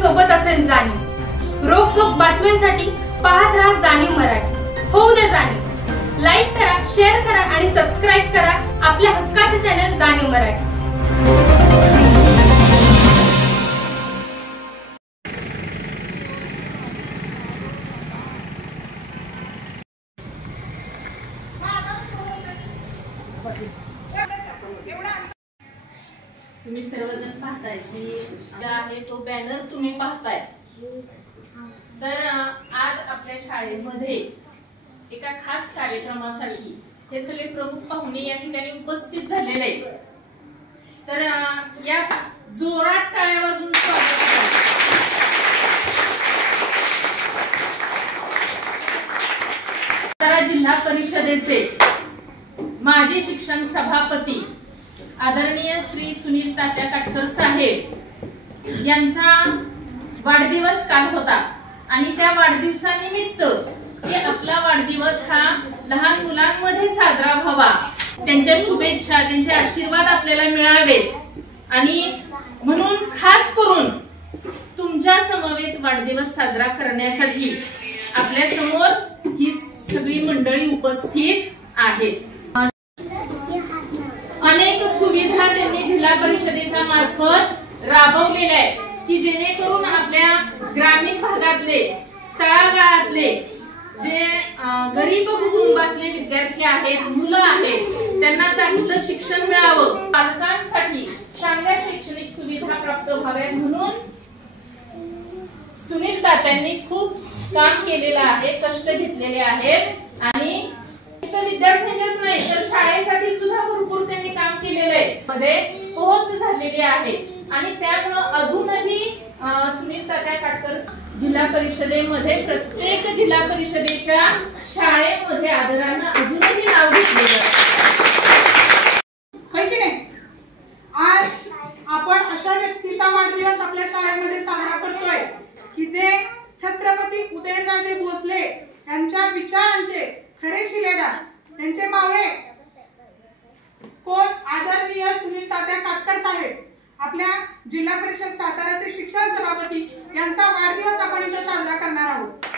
सोबत असेल जाणीव। रोखोक बातम्यांसाठी पाहत राहा जाणीव मराठी। होऊ दे जाणीव। लाईक करा, शेअर करा आणि सबस्क्राईब करा आपल्या हक्काचे चॅनल जाणीव मराठी। तुम्ही सर्वजण पाहताय की आहे तो बॅनर तुम्ही पाहताय। तर आज आपल्या शाळेमध्ये एका खास कार्यक्रमासाठी हे सगळे प्रमुख पाहुणे या ठिकाणी उपस्थित झालेले आहेत। तर या जोरात टाळ्या वाजवून स्वागत करा। जिल्हा परिषदेचे माजी शिक्षण सभापती आदरणीय श्री सुनील तात्या काटकर साहेब यांचा वाढदिवस काल होता आणि त्या वाढदिवसानिमित्त की आपला वाढदिवस हा लहान मुलांमध्ये साजरा व्हावा, त्यांच्या शुभेच्छा, त्यांचे आशीर्वाद आपल्याला मिळावेत आणि म्हणून खास करून तुमच्या समवेत वाढदिवस साजरा करण्यासाठी आपल्या समोर ही सगळी मंडळी उपस्थित आहेत। अनेक सुविधा त्यांनी जिल्हा परिषदेच्या मार्फत राबवलेल्या आहेत की जेणेकरून आपल्या ग्रामीण भागातले, तळागाळातले जे गरीब कुटुंबातले विद्यार्थी आहेत, मुलं आहेत, त्यांना चांगलं शिक्षण मिळावं, पालकांसाठी चांगल्या शैक्षणिक सुविधा प्राप्त व्हाव्यात म्हणून सुनील तात्यांनी खूप काम केलेलं आहे, कष्ट घेतलेले आहेत आणि विद्यार्थ्यांच्याच नाही तर शाळेसाठी सुद्धा भरपूर त्यांनी काम केलेलं आहे, मध्ये पोहोच झालेली आहे आणि त्यामुळे अजूनही सुनील तात्या काटकर जिल्हा परिषदेमध्ये प्रत्येक जिल्हा परिषदेच्या शाळेमध्ये आदरानं अजूनही नाव घेतलेलं आहे की नाही। आज आपण अशा व्यक्तीचा वाढदिवस आपल्या शाळेमध्ये साजरा करतोय की ते छत्रपती उदयनराजे भोसले यांच्या विचारांचे खरे शिलेदार, त्यांचे मावळे कोण आदरणीय सुनील तात्या काटकर साहेब, आपल्या जिल्हा परिषद साताराचे शिक्षण सभापती यांचा वाढदिवस आपण इथे साजरा करणार आहोत।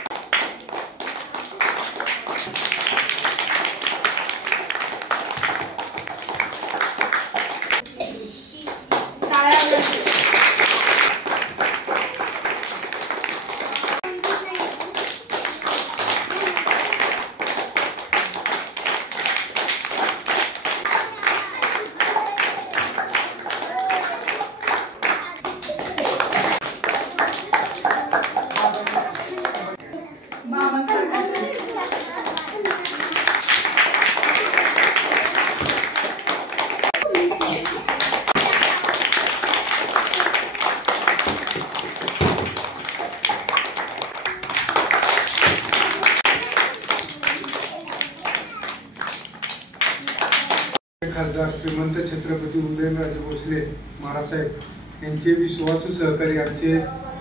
खासदार श्रीमंत छत्रपती उदयनराजे भोसले महाराजसाहेब यांचे विश्वासू सहकारी आमचे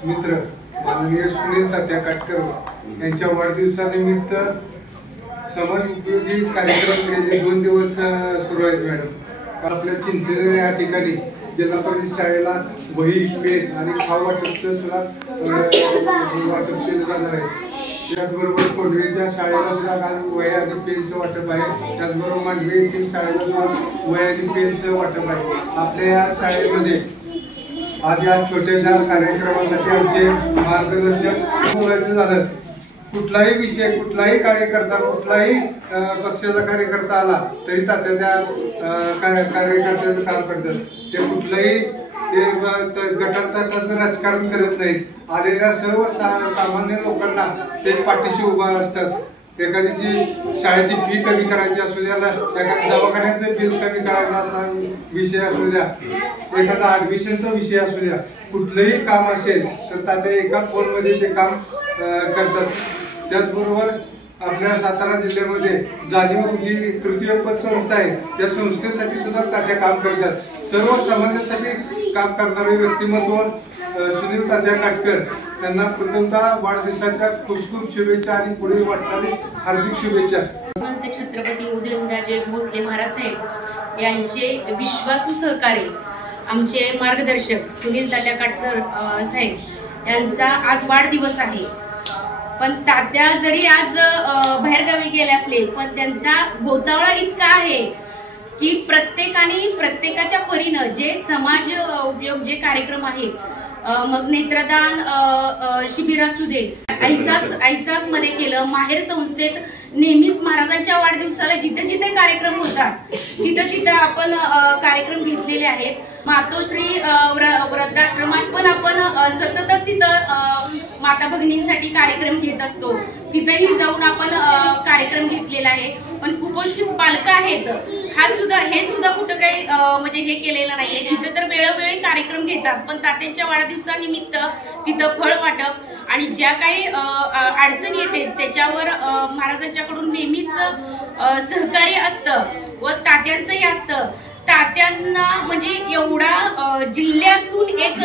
मित्र माननीय सुनील तात्या काटकर यांच्या वाढदिवसानिमित्त समाज उपयोगी कार्यक्रम गेले 2 दिवस सुरू आहेत। मॅडम आपल्या चिंचणी या ठिकाणी जिल्हा परिषद शाळेला वही, पेन आणि खाऊ वाटपचं सुद्धा वाटप केलं जाणार आहे। त्याचबरोबर कोंढवीच्या शाळेला सुद्धा आज वह्या आणि पेनचं वाटप आहे। त्याचबरोबर मांडवी येथील शाळेला सुद्धा वह्या आणि पेनचं वाटप आहे। आपल्या या शाळेमध्ये आज या छोट्याशा कार्यक्रमासाठी आमचे मार्गदर्शक बोलायचं झालं, कुठलाही विषय, कुठलाही कार्यकर्ता, कुठलाही पक्षाचा कार्यकर्ता आला तरी तात्या त्या कार्यकर्त्याचं काम करतात। ते कुठलंही गटातटाचं राजकारण करत नाहीत। आलेल्या सर्व सामान्य लोकांना ते पाठीशी उभा असतात। एखाद्याची शाळेची फी कमी करायची असू द्या, एखाद्या दवाखान्याचं बिल कमी करायचा असा विषय असू द्या, एखादा ऍडमिशनचा विषय असू द्या, कुठलंही काम असेल तर तात्या एका फोनमध्ये ते काम करतात। त्याचबरोबर आपल्या सातारा जिल्ह्यामध्ये जाणीव जी तृतीय पतसंस्था आहे त्या संस्थेसाठी सुद्धा तात्या काम करतात। सर्व समाजासाठी काम करणारे व्यक्तिमत्व सुनील तात्या काटकर त्यांना प्रथमतः वाढदिवसाच्या खूप खूप शुभेच्छा आणि पुढील वाटचालीस हार्दिक शुभेच्छा। छत्रपती उदयनराजे भोसले महाराज साहेब यांचे विश्वासू सहकारी आमचे मार्गदर्शक सुनील तात्या काटकर साहेब यांचा आज वाढदिवस आहे. पण तात्या जरी आज बाहेरगावी गेले असले पण त्यांचा गोतावळा इतका आहे की प्रत्येकाच्या परीनं जे समाज उपयोग जे कार्यक्रम आहेत, मग नेत्रदान शिबिर असू दे, ऐसास मध्ये केलं, माहेर संस्थेत नेहमीच महाराजांच्या वाढदिवसाला जिथे जिथे कार्यक्रम होतात तिथं आपण कार्यक्रम घेतलेले आहेत. मातोश्री वृद्धाश्रमात पण आपण सततच तिथं माता भगिनींसाठी कार्यक्रम घेत असतो. तिथेही जाऊन आपण कार्यक्रम घेतलेला आहे. पण कुपोषित बालकं आहेत हे सुद्धा कुठं काही म्हणजे हे केलेलं नाहीये. तिथं तर वेळोवेळी कार्यक्रम घेतात, पण तात्यांच्या वाढदिवसानिमित्त तिथं फळ वाटप आणि ज्या काही अडचणी येते त्याच्यावर महाराजांच्याकडून नेहमीच सहकार्य असतं व तात्यांचंही असतं. तात्यांना म्हणजे एवढा जिल्ह्यातून एक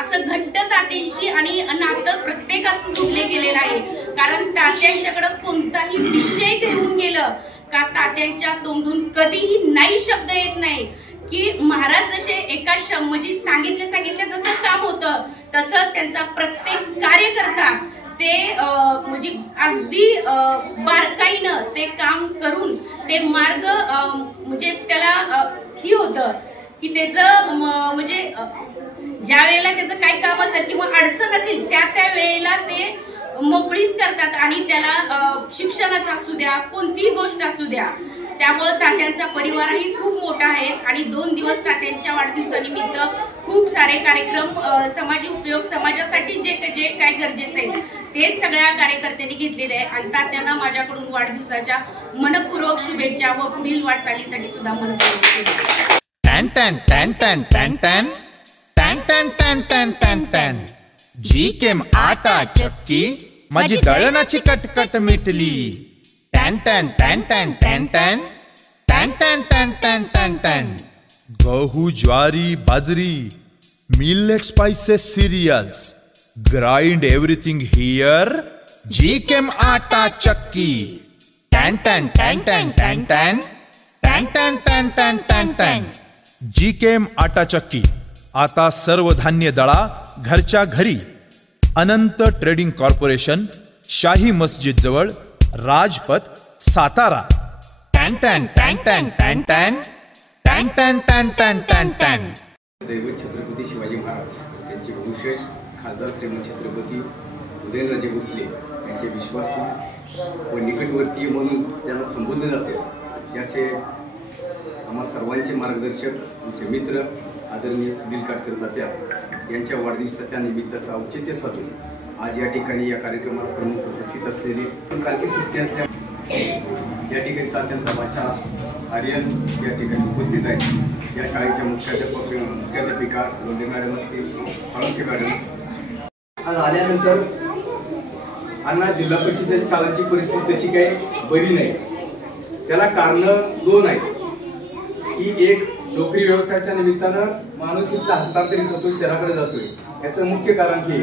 असं घट्ट तात्यांशी आणि नातं प्रत्येकाचं जोडले गेलेलं आहे. कारण तात्यांच्याकडं कोणताही विषय घेऊन गेलं का तात्यांच्या तोंडून कधीही नाही शब्द येत नाही. की महाराज जसे एका म्हणजे सांगितलं जसं काम होतं तसं त्यांचा प्रत्येक कार्यकर्ता ते म्हणजे अगदी बारकाईनं ते काम करून ते मार्ग म्हणजे त्याला ही होतं की त्याचं म्हणजे ज्या वेळेला त्याचं काही काम असेल किंवा अडचण असेल त्या वेळेला ते मोकळीच करतात आणि त्याला शिक्षणाचा असू द्या कोणतीही गोष्ट असू द्या. त्यामुळे तात्यांचा परिवारही खूप मोठा आहे आणि 2 दिवस तात्यांच्या वाढदिवसानिमित्त खूप सारे कार्यक्रम समाज उपयोग समाजासाठी जे काय गरजेचे आहे तेच सगळ्या कार्यकर्त्यांनी घेतलेले आहे. आणि तात्यांना माझ्याकडून वाढदिवसाच्या मनपूर्वक शुभेच्छा व पुढील वाटचालीसाठी सुद्धा मनपूर्वक शुभेच्छा. जी केम आटा चक्की माझी दळणाची कटकट मिटली. टॅन टॅन टॅन टॅन टॅन टॅन टॅन टॅन टॅन टॅन टॅन टॅन. गहू ज्वारी बाजरी millet spices cereals grind everything here. जी केम आटा चक्की. टॅन टॅन टॅन टॅन टॅन टॅन टॅन टॅन टॅन टॅन टॅन टॅन. जी केम आटा चक्की आता सर्व धान्य दळा घरच्या घरी. अनंत ट्रेडिंग कॉर्पोरेशन, शाही मस्जिद जवळ, राजपथ, सातारा. टॅन टॅन टॅन टॅन टॅन टॅन टॅन टॅन टॅन टॅन टॅन टॅन. दैवत छत्रपती शिवाजी महाराज त्यांचे बहुशेष खासदार श्रीमंत छत्रपती उदयनराजे भोसले यांचे विश्वासू व निकटवर्तीय म्हणून त्यांना संबोधले जाते. असे आम्हा सर्वांचे मार्गदर्शक आमचे मित्र आदरणीय सुनील काटकर तात्या यांच्या वाढदिवसाच्या निमित्ताचं औचित्य साधून आज या ठिकाणी या कार्यक्रमाला प्रमुख उपस्थित असलेले कालची सुट्टी असल्या या ठिकाणी तात्यांचा भाषा आर्यन या ठिकाणी उपस्थित आहेत. या शाळेच्या मुख्याध्यापिका लोंढे मॅडम असतील, साळुंखे मॅडम. आज आल्यानंतर अण्णा जिल्हा परिषदेच्या शाळांची परिस्थिती तशी काही बरी नाही. त्याला कारणं 2 आहेत. ही एक नोकरी व्यवसायाच्या निमित्तानं माणूस इथला हस्तांतरित होतो, शहराकडे जातोय, याचं मुख्य कारण हे.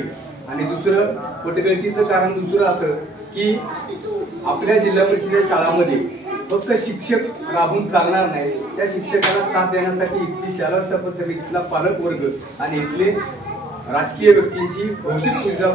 आणि दुसरं पोटगळतीचं कारण दुसरं असं की आपल्या जिल्हा परिषदेच्या शाळांमध्ये फक्त शिक्षक राबून चालणार नाही. त्या शिक्षकाला साथ देण्यासाठी इथली शाळा स्थापन समितीतला पालक वर्ग आणि इथले राजकीय व्यक्तींची भौतिक सुविधा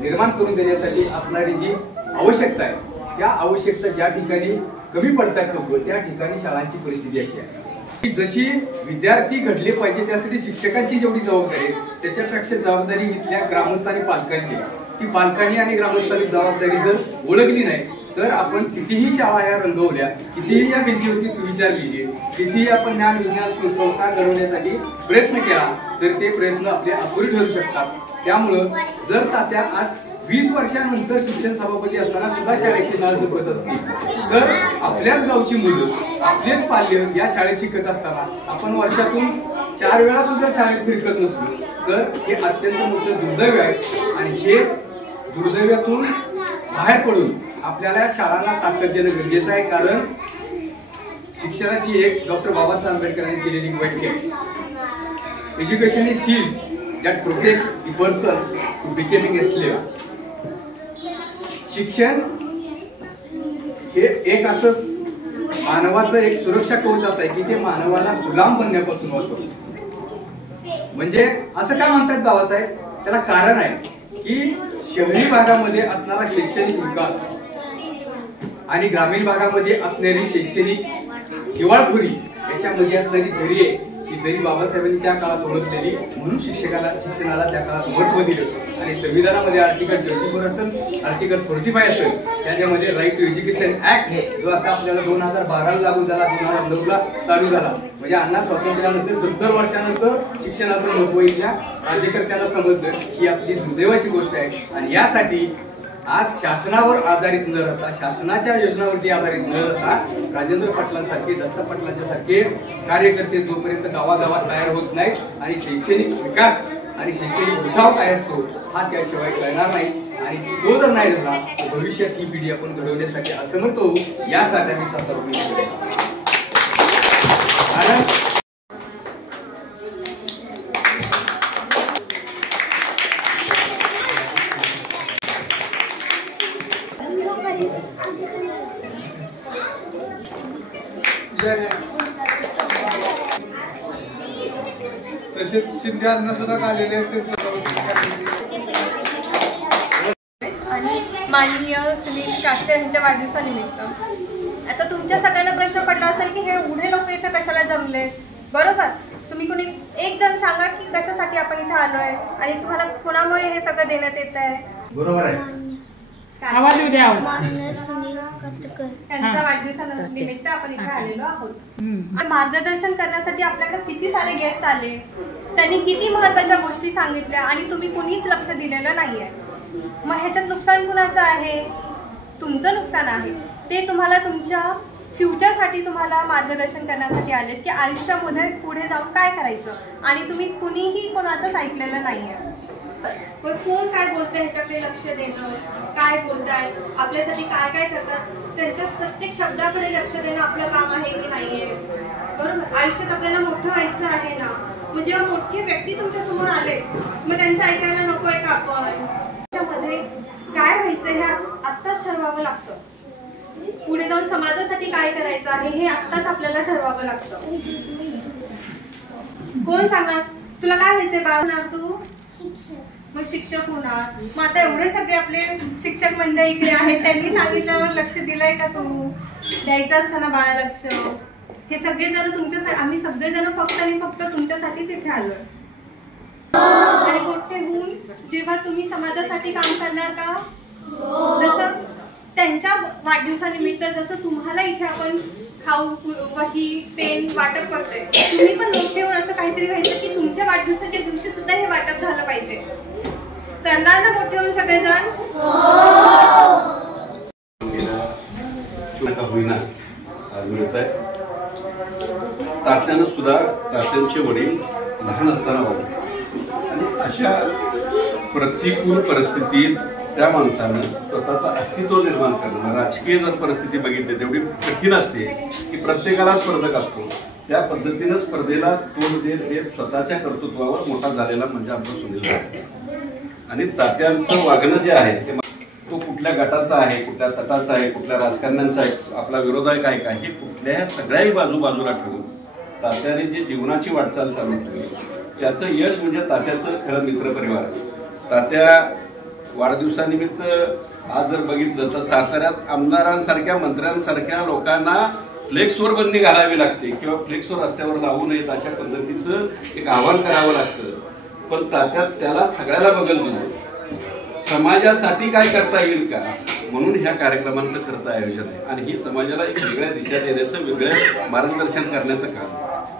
निर्माण करून देण्यासाठी असणारी जी आवश्यकता आहे त्या आवश्यकता ज्या ठिकाणी कमी पडतात लोक त्या ठिकाणी शाळांची परिस्थिती अशी आहे की जशी विद्यार्थी घडले पाहिजे त्यासाठी शिक्षकांची जेवढी जबाबदारी आहे त्याच्यापेक्षा जबाबदारी इथल्या ग्रामस्थ आणि पालकांची. ती पालकांनी आणि ग्रामस्थांनी जबाबदारी जर ओळखली नाही तर आपण कितीही शाळा या रंगवल्या, कितीही या भिंतीवरती सुविचार लिहिले, कितीही आपण ज्ञान विज्ञान संस्कार घडवण्यासाठी प्रयत्न केला तर ते प्रयत्न आपले अपुरे ठरू शकतात. त्यामुळं जर तात्या आज 20 वर्षानंतर शिक्षण सभापती असताना सुद्धा शाळेची नाळ जपत असतील तर आपल्याच गावची मुलं आपलेच पाल्य या शाळेत शिकत असताना आपण वर्षातून 4 वेळा सुद्धा शाळेत फिरकत नसलो तर हे अत्यंत मोठं दुर्दैव आहे. आणि हे दुर्दैवातून बाहेर पडून आपल्याला या शाळांना ताकद देणं गरजेचं आहे. कारण शिक्षणाची एक डॉक्टर बाबासाहेब आंबेडकरांनी केलेली व्याख्या आहे, education is shield that protect the person to becoming a slave. शिक्षण हे एक असं मानवाचं एक सुरक्षा कवच असं आहे की ते मानवाला गुलाम बनण्यापासून वाचवतं. म्हणजे असं का म्हणतात बाबासाहेब? त्याला कारण आहे की शहरी भागामध्ये असणारा शैक्षणिक विकास आणि ग्रामीण भागामध्ये असणारी शैक्षणिक दिवाळखोरी याच्यामध्ये असणारी दरी आहे. ही दरी बाबासाहेबांनी त्या काळात ओळखलेली, म्हणून शिक्षणाला त्या काळात महत्व दिलं. आणि संविधानामध्ये आर्टिकल 24 असेल, आर्टिकल 45 असेल, त्याच्यामध्ये राईट टू एज्युकेशन ऍक्ट जो आता आपल्याला 2012ला लागू झाला, 2009ला चालू झाला. म्हणजे अण्णा स्वातंत्र्यानंतर 70 वर्षानंतर शिक्षणाचं महत्व इथल्या राज्यकर्त्यांना समजलं ही आपली दुर्दैवाची गोष्ट आहे. आणि यासाठी आज शासनावर आधारित न राहता, शासनाच्या योजनावरती आधारित न राहता, राजेंद्र पाटलांसारखे, दत्ता पाटलांच्या सारखे कार्यकर्ते जोपर्यंत गावागावात तयार होत नाहीत आणि शैक्षणिक विकास आणि शैक्षणिक उठाव काय असतो हा त्याशिवाय कळणार नाही. आणि तो जर नाही झाला तर भविष्यात ही पिढी आपण घडवण्यासाठी असमर्थ होऊ. यासाठी आम्ही सातारा कारण तसेच शिंदे अण्णा सुद्धा आलेले आहेत. आणि माननीय सुनील काटे यांच्या वाढदिवसानिमित्त आता तुमच्या सगळ्यांना प्रश्न पडला असेल की हे एवढे लोक इथे कशाला जमले, बरोबर? तुम्ही कोणी एक जण सांगा की कशासाठी आपण इथे आलोय आणि तुम्हाला कोणामुळे हे सगळं देण्यात येत आहे. बरोबर आहे. आवाज येऊ द्या. त्यांच्या वाढदिवसानिमित्त आपण इथे आलेलो आहोत. मार्गदर्शन करण्यासाठी आपल्याकडे किती सारे गेस्ट आले, त्यांनी किती महत्वाच्या गोष्टी सांगितल्या आणि तुम्ही कुणीच लक्ष दिलेलं नाहीये. मग ह्याच्यात नुकसान कुणाचं आहे? तुमचं नुकसान आहे. ते तुम्हाला तुमच्या फ्युचरसाठी तुम्हाला मार्गदर्शन करण्यासाठी आलेत की आयुष्यामध्ये पुढे जाऊन काय करायचं आणि तुम्ही कुणीही कोणाचंच ऐकलेलं नाहीये. कोण काय बोलतंय ह्याच्याकडे लक्ष देणं, काय बोलतायत, आपल्यासाठी काय काय करतात, त्यांच्या प्रत्येक शब्दाकडे लक्ष देणं आपलं काम आहे की नाहीये, बरोबर? आयुष्यात आपल्याला मोठं व्हायचं आहे ना. मग जेव्हा मोठे व्यक्ती तुमच्या समोर आले मग त्यांचं ऐकायला नकोय का आपण? त्याच्यामध्ये काय व्हायचं हे आत्ताच ठरवावं लागतं. पुढे जाऊन समाजासाठी काय करायचं आहे हे आत्ताच आपल्याला ठरवावं लागतं. कोण सांगणार तुला काय व्हायचंय बाळा? तू मग शिक्षक होणार. मग आता एवढे सगळे आपले शिक्षक मंडळी इकडे आहेत, त्यांनी सांगितल्यावर लक्ष दिलंय का? तू द्यायचं असताना बाळा लक्ष. हे सगळेजण तुमच्यासाठी, आम्ही सगळेजण फक्त आणि फक्त तुमच्यासाठीच इथे आलोय. आणि मोठे होऊन जेव्हा तुम्ही समाजासाठी काम करणार का, जसं त्यांच्या वाढदिवसानिमित्त जसं तुम्हाला इथे आपण खाऊ, वही, पेन वाटप करतोय, तुम्ही पण मोठे होऊन असं काहीतरी व्हायचं की तुमच्या वाढदिवसाच्या दिवशी सुद्धा हे वाटप झालं पाहिजे. करणार ना मोठे होऊन सगळेजण? होईना आज मिळत आहे. तात्यानं सुद्धा, तात्यांचे वडील लहान असताना वाढले आणि अशा प्रतिकूल परिस्थितीत त्या माणसानं स्वतःचं अस्तित्व निर्माण करणं, राजकीय जर परिस्थिती बघितली तेवढी कठीण असते की प्रत्येकाला स्पर्धक असतो. त्या पद्धतीनं स्पर्धेला तोंड देत स्वतःच्या कर्तृत्वावर मोठा झालेला म्हणजे आपला सुनील तात्या. आणि तात्यांचं वागणं जे आहे ते तो कुठल्या गटाचा आहे, कुठल्या तटाचा आहे, कुठल्या राजकारण्यांचा आहे, आपला विरोधक आहे काय, हे कुठल्याही सगळ्याही बाजूला ठेवून तात्याने जे जीवनाची वाटचाल चालू ठेवली त्याचं यश म्हणजे तात्याचं खरं मित्रपरिवार. तात्या वाढदिवसानिमित्त आज जर बघितलं तर साताऱ्यात आमदारांसारख्या, मंत्र्यांसारख्या लोकांना फ्लेक्सवर बंदी घालावी लागते किंवा फ्लेक्सवर रस्त्यावर लावू नयेत अशा पद्धतीचं एक आवाहन करावं लागतं. पण तात्यात त्याला सगळ्याला बगल दिलं. समाजासाठी काय करता येईल का म्हणून ह्या कार्यक्रमांचं खरं आयोजन आहे आणि ही समाजाला एक वेगळ्या दिशा देण्याचं, वेगळं मार्गदर्शन करण्याचं काम.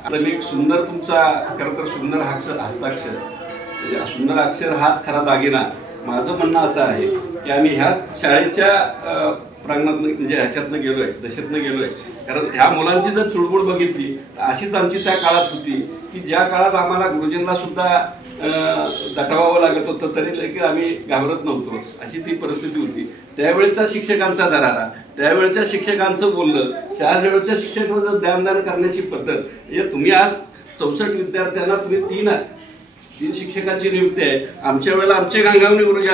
आता एक सुंदर तुमचा खरं तर सुंदर हस्ताक्षर, म्हणजे सुंदर अक्षर हाच खरा दागिना. माझं म्हणणं असं आहे की आम्ही ह्या शाळेच्या प्रांगणात म्हणजे ह्याच्यातनं गेलोय, दशेतनं गेलोय. कारण ह्या मुलांची जर चुळबुळ बघितली अशीच आमची त्या काळात होती की ज्या काळात आम्हाला गुरुजींना सुद्धा दटावावं लागत होतं तरी देखील आम्ही घाबरत नव्हतो, अशी ती परिस्थिती होती. त्यावेळेचा शिक्षकांचा दरारा, त्यावेळच्या शिक्षकांचं बोलणं, शाळेवेळच्या शिक्षकांचं ध्यानदान करण्याची पद्धत. म्हणजे तुम्ही आज 64 विद्यार्थ्यांना तुम्ही तीन शिक्षकांची नियुक्ती आहे. आमच्या वेळेला आमचे गंगावणे गुरुजी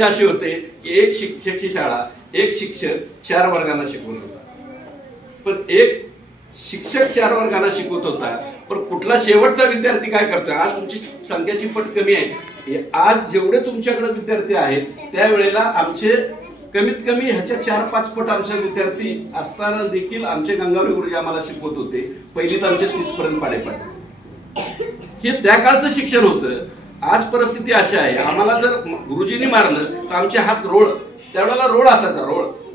असे होते की एक शिक्षकची शाळा, एक शिक्षक 4 वर्गांना शिकवत होता. पण एक शिक्षक 4 वर्गांना शिकवत होता पण कुठला शेवटचा विद्यार्थी काय करतोय? आज तुमची संख्याची पट कमी आहे. आज जेवढे तुमच्याकडे विद्यार्थी आहेत त्यावेळेला आमचे कमीत कमी ह्याच्या 4-5 पट आमचे विद्यार्थी असताना देखील आमचे गंगावरी गुरुजी आम्हाला शिकवत होते. पहिलीच आमचे 30 पर्यंत पाडे पाडे. हे त्या काळचं शिक्षण होतं. आज परिस्थिती अशी आहे, आम्हाला जर गुरुजींनी मारलं तर आमचे हात रोळ, त्यावेळेला रोळ असायचा,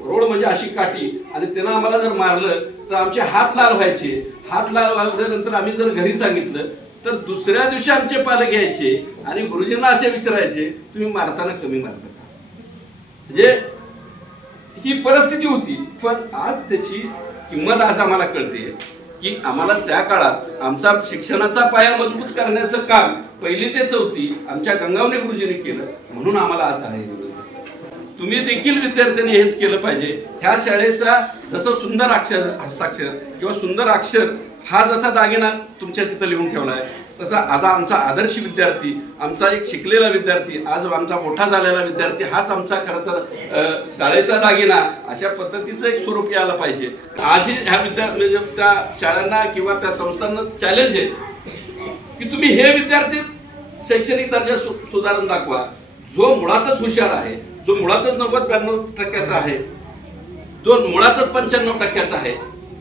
रोळ म्हणजे अशी काठी, आणि त्यानं आम्हाला जर मारलं तर आमचे हात लाल व्हायचे. हात लाल व्हायल्यानंतर आम्ही जर घरी सांगितलं तर दुसऱ्या दिवशी आमचे पालक यायचे आणि गुरुजींना असे विचारायचे, तुम्ही मारताना कमी मारता. म्हणजे ही परिस्थिती होती. पण आज त्याची किंमत आज आम्हाला कळते की आम्हाला त्या काळात आमचा शिक्षणाचा पाया मजबूत करण्याचं काम 1ली ते 4थी आमच्या गंगावणे गुरुजींनी केलं, म्हणून आम्हाला आज आहे. तुम्ही देखील विद्यार्थ्यांनी हेच केलं पाहिजे. ह्या शाळेचा जसं सुंदर अक्षर, हस्ताक्षर किंवा सुंदर अक्षर हा जसा दागिना तुमच्या तिथं लिहून ठेवलाय, तसा आता आमचा आदर्श विद्यार्थी, आमचा एक शिकलेला विद्यार्थी, आज आमचा मोठा झालेला विद्यार्थी हाच आमचा खरंच शाळेचा दागिना, अशा पद्धतीचं एक स्वरूप यायला पाहिजे. आजही ह्या म्हणजे त्या शाळांना किंवा त्या संस्थांना चॅलेंज आहे की तुम्ही हे विद्यार्थी शैक्षणिक दर्जा सुधारून दाखवा. जो मुळातच हुशार आहे, जो मुळातच 90-92% आहे, जो मुळातच 95% आहे,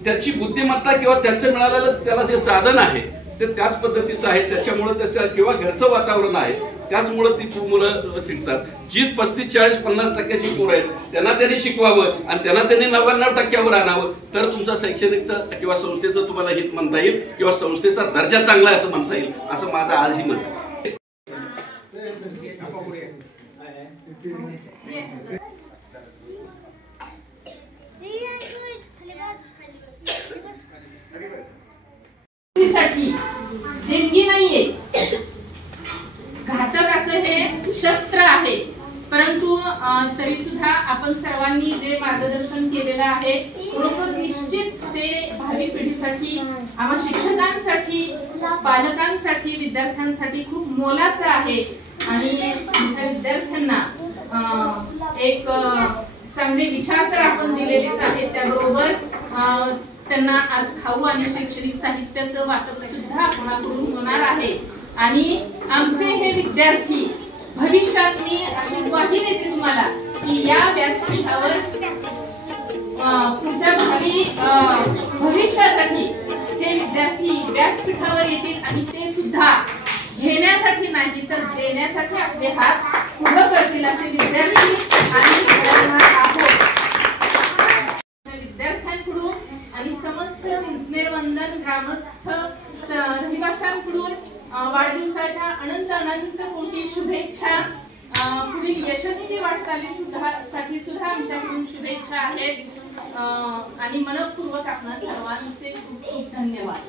त्याची बुद्धिमत्ता किंवा त्याचं मिळालेलं त्याला जे साधन आहे ते त्याच पद्धतीचं आहे. त्याच्यामुळे त्याच्या किंवा घरचं वातावरण आहे, त्याचमुळे ती मुलं शिकतात. जी 35-40-50% पोरं आहेत त्यांना त्यांनी शिकवावं आणि त्यांना त्यांनी 99% आणावं, तर तुमचा शैक्षणिकचा किंवा संस्थेचं तुम्हाला हित म्हणता येईल किंवा संस्थेचा दर्जा चांगला आहे असं म्हणता येईल, असं माझं आजही मत आहे. देणगी नाहीये, घातक असं हे शस्त्र आहे, परंतु तरी सुद्धा आपण सर्वांनी जे मार्गदर्शन केलेलं आहे बरोबर निश्चित ते भावी पिढीसाठी, आम्हा शिक्षकांसाठी, पालकांसाठी, विद्यार्थ्यांसाठी खूप मोलाचं आहे. आणि आमच्या विद्यार्थ्यांना एक चांगले विचार तर आपण दिलेलेच आहेत, त्याबरोबर त्यांना आज खाऊ आणि शैक्षणिक साहित्याचं वाटप सुद्धा आपणाकडून होणार आहे. आणि आमचे हे विद्यार्थी भविष्यात मी अशी ग्वाही देते तुम्हाला की या व्यासपीठावर पुढच्या भावी भविष्यासाठी हे विद्यार्थी व्यासपीठावर येतील आणि ते सुद्धा घेण्यासाठी नाही तर देण्यासाठी आपले हात पुढे करतील असे विद्यार्थी आणि आहोत. विद्यार्थ्यांकडून आणि समस्त चिंचनेर वंदन ग्रामस्थ रहिवाशांकडून वाढदिवसाच्या अनंत कोटी शुभेच्छा. पुढील यशस्वी वाटचालीसाठी सुद्धा आमच्याकडून शुभेच्छा आहेत आणि मनपूर्वक आपणा सर्वांचे खूप खूप धन्यवाद.